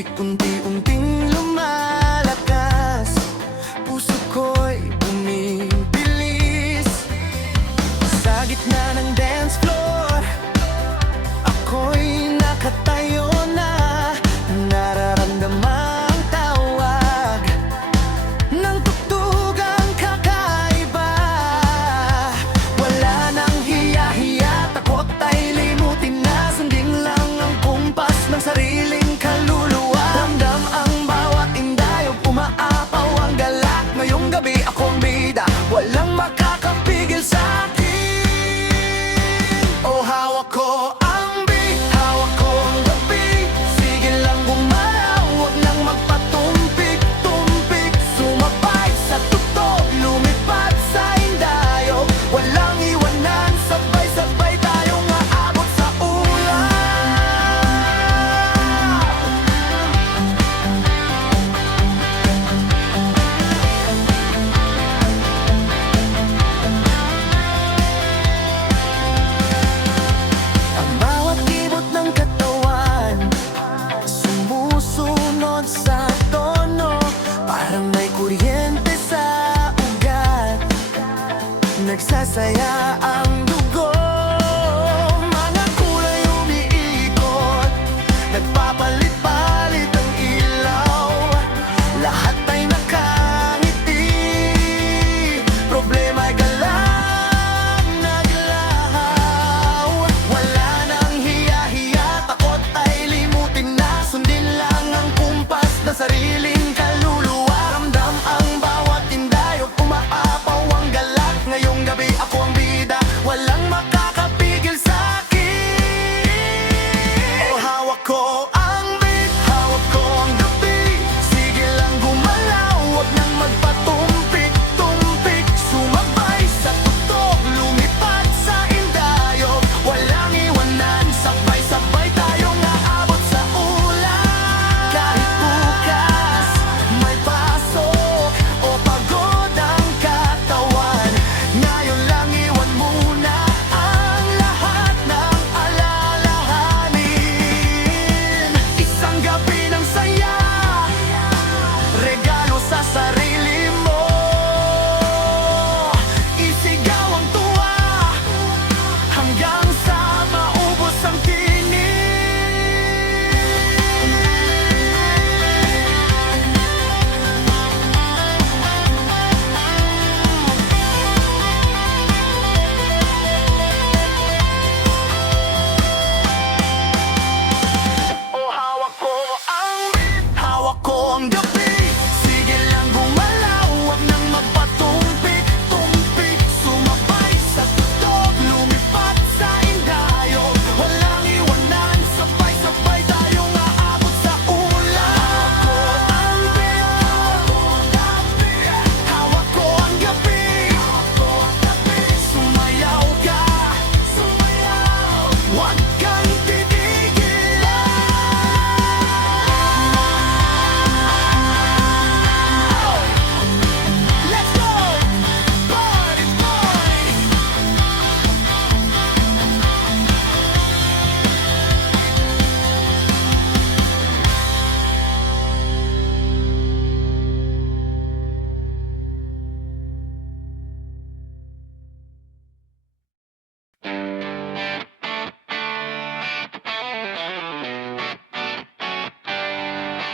Musik unti-unting lumalakas, puso ko'y bumibilis. Sa gitna ng dance floor, ako'y nakatayo na, nararamdaman ang tawag ng tugtugang kakaiba. Wala nang hiya-hiya, takot ay limutin na, sundin lang ang kumpas ng sariling kaluluwa. Ramdam ang bawat indayog, umaapaw ang galak. Ngayong gabi akong bida, walang makakapigil sa akin. Oh, hawak ko ang beat, hawak ko ang gabi. Sige lang gumalaw, huwag nang magpatumpik-tumpik. Sumabay sa tugtog, lumipad sa indayog. Walang iwanan, sabay-sabay tayong maabot sa ulap. Ang bawat kibot ng katawan sumusunod sa tono, parang may kuryente sa ugat. Nagsasaya ang dugo, mga kulay umiikot, nagpapalit-palit ang ilaw. Lahat ay nakangiti, problema'y galang naglahaw. Wala nang hiya-hiya, takot ay limutin na, sundin lang ang kumpas ng sariling kaluluwa. Ramdam ang bawat indayog, umaapaw ang galak. Ngayong gabi ako ang bida, walang makakapigil sa akin. Oh, hawak ko ang beat, hawak ko ang gabi. Sige lang gumalaw, huwag nang magpatumpik-tumpik. Sumabay sa tugtog, lumipad sa indayog. Walang iwanan, sabay-sabay tayong aabot sa ulan. Kahit bukas may pasok o pagod ang katawan, ngayon lang iwan muna ang lahat ng alalahanin. Isang gabi ng saya, regalo sa sarili mo. Isigaw ang tuwa hanggang sa maubos ang tinig. Oh, hawak ko ang beat, hawak ko ang gabi. Sige lang gumalaw, huwag nang magpatumpik-tumpik. Sumabay sa tugtog, lumipad sa indayog. Walang iwanan, sabay-sabay tayong aabot sa ulan. Hawak ko ang gabi, sumayaw ka, huwag kang titigil. Let's go, party boy.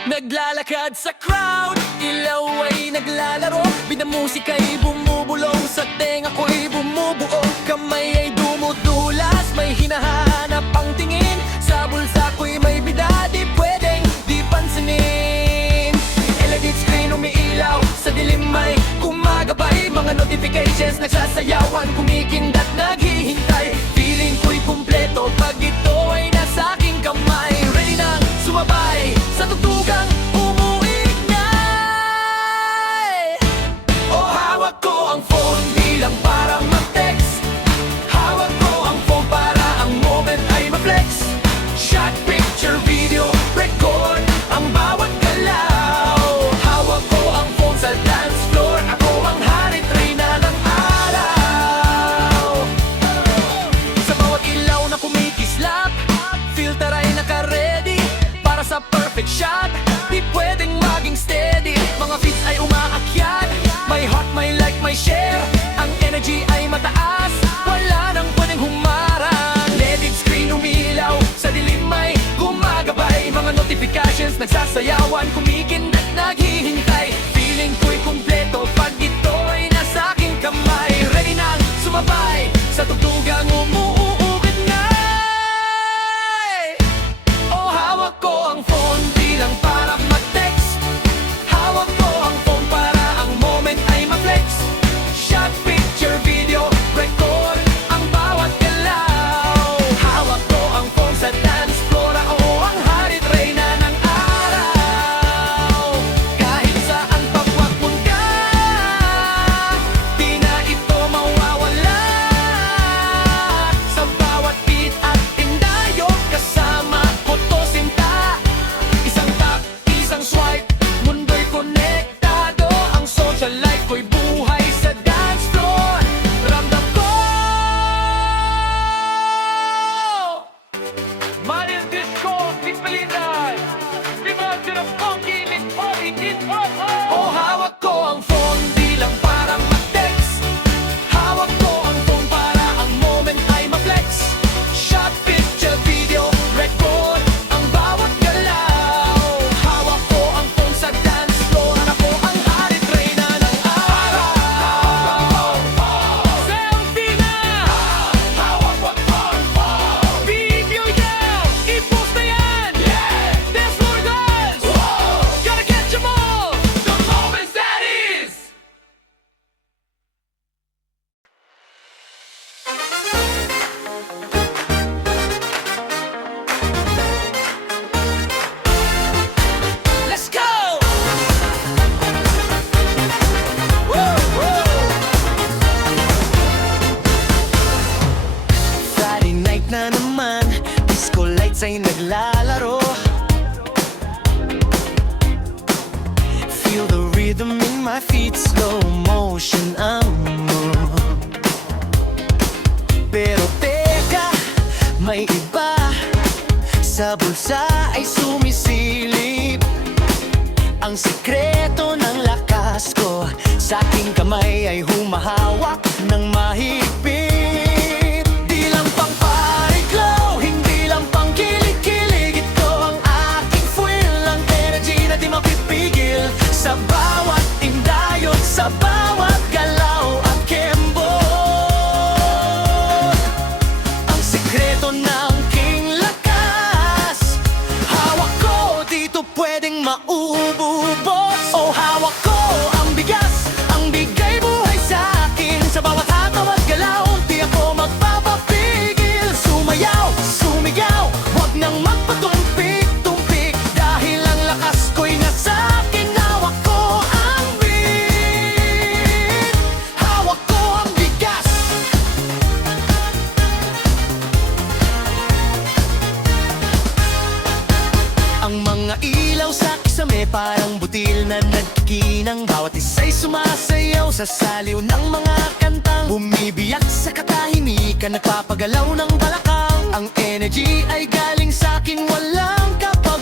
Naglalakad sa crowd, ilaw ay naglalaro, binamusika'y bumubulong, sa tenga ko'y bumubuo. Kamay ay dumudulas, may hinahanap ang tingin, sa bulsa ko'y may bida, di pwedeng di pansinin. LED screen umiilaw, sa dilim ay kumagabay, mga notifications nagsasayawan, kumikindat naghihintay. Feeling ko'y kumpleto pag ito ay nasa aking kamay. Ready nang sumabay sa tugtugang umuingay. Oh, hawak ko ang phone, di lang para mag-text. Hawak ko ang phone para ang moment ay ma-flex. Shot, picture, video, record ang bawat galaw. Hawak ko ang phone sa dance floor, ako ang hari, trina ng araw. nagsasayawan, kumikindat, naghihintay. Feeling ko'y kumpleto pag ito'y nasa aking kamay. Ready nang sumabay sa tugtugang umuukit na. Oh, hawak ko ang phone, di lang para mag-text. Hawak ko ang phone para ang moment ay ma-flex. Shot, picture, video, record ang bawat galaw. Hawak ko ang phone sa dance floor, ako ang harit reyna ng araw. Kahit saan pagwapunta, di na ito mawawala. Sa bawat beat at indayog, kasama ko to sinta. Isang tap, isang swipe, mundo'y konektado. Ang social life ko'y buhay sa dance floor. Ramdam ko Mario Disco, Pilipinas. Viva to the funky, let's party, it's fun. Oh, hawak ko ang phone, di lang para mag-text. Hawak ko ang phone para ang moment ay ma-flex. Shot, picture, video, record ang bawat galaw. Hawak ko ang phone sa dance floor, ako ang harit reyna ng araw. Selfie na! Hawak ko ang phone. Video yan! I-post na yan! Dance floor girls! Gotta catch 'em all! The moment's that is! Let's go! Friday night na naman, disco lights ay naglalaro. Feel the rhythm in my feet, slow motion ang move. Pero teka, may iba. Sa bulsa ay sumisilip ang sikreto ng lakas ko. Sa aking kamay ay humahawak ng mahigpit. Di lang pang pariglaw, hindi lang pang kilig-kilig. Ito ang aking fuel, ang energy na di mapipigil. Sa bawat indayog, sa bawat galaw at kembot. Ang sikreto ng king lakas, hawak ko, dito pwedeng maububos. Oh, hawak ko ang bigas, ang bigay buhay sa akin. Sa bawat hataw at galaw, di ako magpapapigil. Sumayaw, sumigaw, wag nang magpatumpik-tumpik. Dahil ang lakas ko'y nasa akin, hawak ko ang beat. Hawak ko ang bigas. Ang mga ilaw sa kisame parang butil na nagkikinang. Bawat isa'y sumasayaw sa saliw ng mga kantang bumibiyak sa katahimikan, nagpapagalaw ng balakang. Ang energy ay galing sa'kin, walang kapag